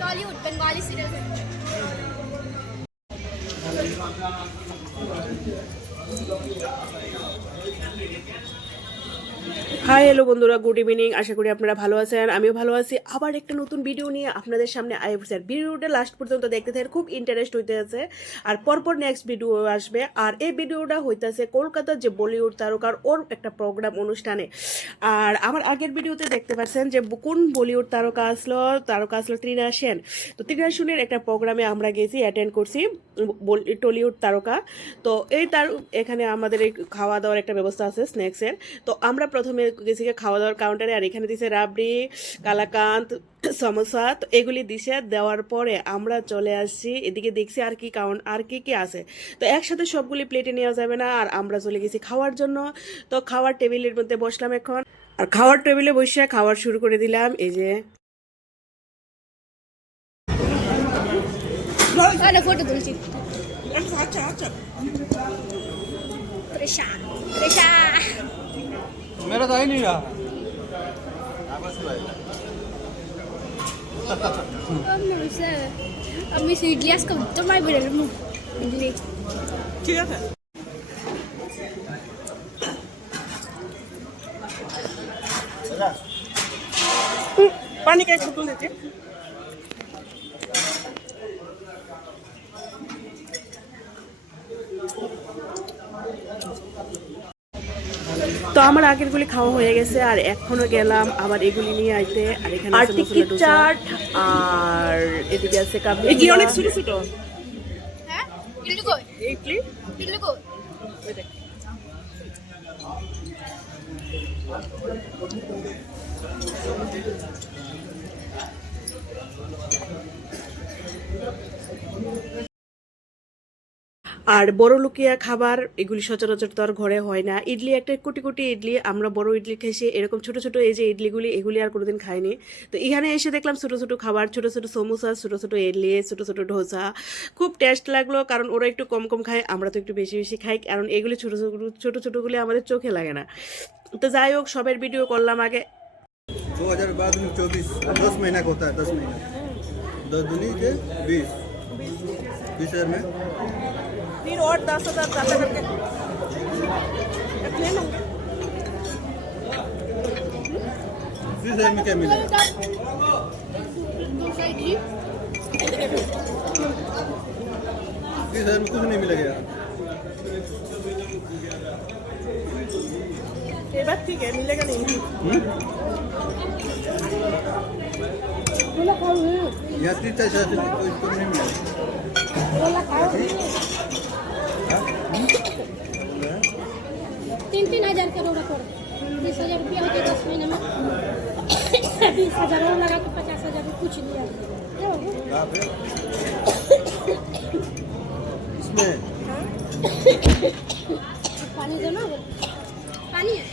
Tollywood Bengali serial. Hi hello বন্ধুরা, good evening. আশা করি আপনারা ভালো আছেন, আমিও ভালো আছি। আবার একটা নতুন ভিডিও নিয়ে আপনাদের সামনে আইসি। ভিডিওটা লাস্ট পর্যন্ত দেখতে থাকেন, খুব ইন্টারেস্ট হইতে আছে। আর পরপর নেক্সট ভিডিও আসবে। আর এই ভিডিওটা হইতেছে কলকাতার যে বলিউড তারকার ওর একটা প্রোগ্রাম অনুষ্ঠানে। আর আমার আগের ভিডিওতে দেখতে পাচ্ছেন যে কোন বলিউড তারকা আসলো তৃণা সেন। তো তৃণা সেনের একটা প্রোগ্রামে আমরা গেছি, অ্যাটেন্ড করছি, টলিউড তারকা। তো এখানে আমাদের এই খাওয়া দাওয়ার একটা ব্যবস্থা আছে স্ন্যাক্সের। তো আমরা প্রথমে গেছি খাওয়া দাওয়ার কাউন্টারে। আর এখানে দিছে রাবড়ি, কালাকান্দ, সমোসা। তো এগুলি দিছে, দেওয়ার পরে আমরা চলে আসছি এদিকে, দেখছি আর কি আছে। তো একসাথে সবগুলি প্লেটে নেওয়া যাবে না, আর আমরা চলে গেছি খাওয়ার জন্য। তো খাওয়ার টেবিলের মধ্যে বসলাম এখন। আর খাওয়ার টেবিলে বসে খাওয়ার শুরু করে দিলাম। এই যে फोटो तुलছি। अच्छा परेशान मेरा तो ही नहीं रहा। আমি ইডলি আজকে তোমায় বেরোলাম ইডলি। ঠিক আছে। পানি কে একটু দিচ্ছি। তো আমার আগেরগুলি খাওয়া হয়ে গেছে, আর এখনো গেলাম আবার এগুলি নিয়ে আইতে। আর এখানে আছে টিকিট চাট, আর এদিকে আছে কাবলি। এই কি অনেক ছোট ছোট। হ্যাঁ ইডলি কই? ইডলি কই? আর বড় লুকিয়া খাবার এগুলি সচরাচর তো আর ঘরে হয় না। ইডলি একটা কোটি কোটি ইডলি, আমরা বড় ইডলি খেয়েছি। এরকম ছোট ছোট এই যে ইডলিগুলি, এগুলি আর কোনোদিন খাইনি। তো এখানে এসে দেখলাম ছোট ছোট খাবার, ছোট ছোট সমোসা, ছোট ছোট ইডলি, ছোট ছোট ডোসা। খুব টেস্ট লাগলো, কারণ ওরা একটু কম কম খায়, আমরা তো একটু বেশি বেশি খাই, কারণ এগুলি ছোট ছোটগুলি আমাদের চোখে লাগে না। তো যাই হোক, সবের ভিডিও করলাম আগে। 2024 10 महीना का होता है, 10 महीना 10 दूनी के 20 20,000 में फिर और 10,000 ज़्यादा करके ले लूँगे। 20,000 में क्या मिलेगा? 20,000 में कुछ नहीं मिलेगा यार। ये बात ठीक है, मिलेगा नहीं। यहाँ 3-4 से कोई नहीं मिलेगा। 3,000 करोड़ 20,000 रुपया होते 10 महीने में। 20,000 और लगा के 50,000 कुछ लिया। इसमें पानी दो ना, पानी है।